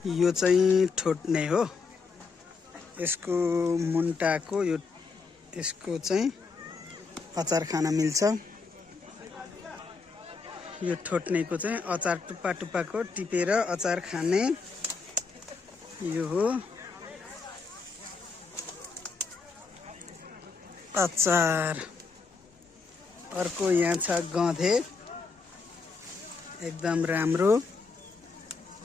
यो चाहिँ ठोट्ने हो। यसको मुन्टाको यो यसको चाहिँ अचार खान मिल्छ। यो ठोट्नेको चाहिँ अचार टुप्पा टुप्पाको टिपेर अचार खाने यो हो अचार। अर्को यहाँ छ गधे, एकदम राम्रो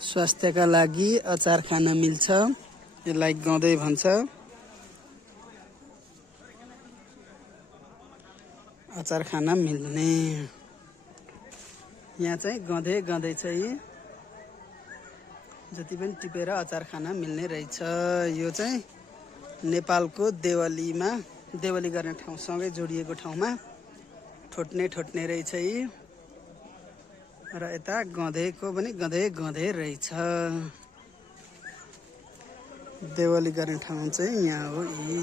स्वास्थ्यका लागि अचार खान मिल्छ। यसलाई गधे भन्छ। अचार खान मिल्ने यहाँ चाहिँ गधे गधे चाहिँ जति पनि टिपेर अचार खान मिल्ने रहेछ। यो चाहिँ नेपालको देवलीमा देवली गर्ने ठाउँसँगै जोडिएको ठाउँमा ठोट्ने रहेछ यी। र यता गधेको पनि गधे गधे रहेछ। देवली गर्ने ठाउँ चाहिँ यहाँ हो यी।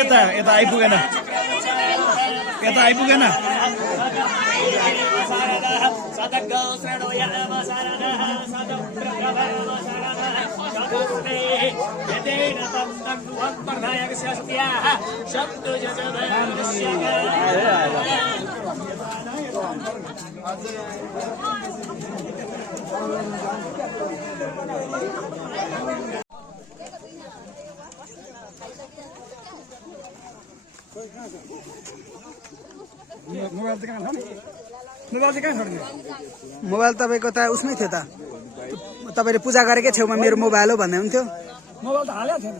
यता आइपुगेन। मोबाइल तपाईको त उसमै थियो त। तपाईले पूजा गरेकै छेउमा मेरो मोबाइल हो भन्दै हुन्थ्यो। मोबाइल त हालेको थिएन।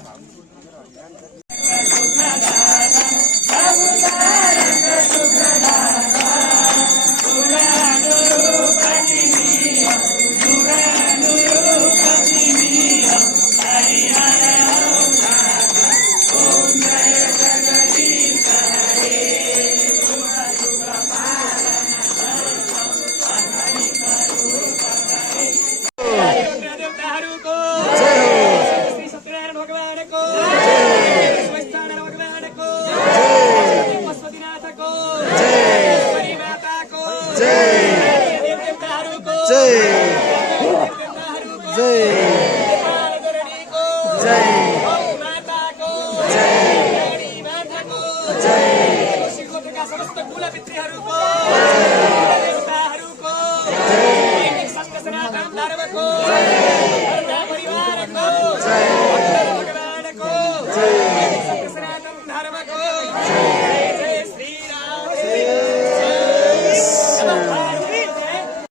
समस्त कुल पितृहरूको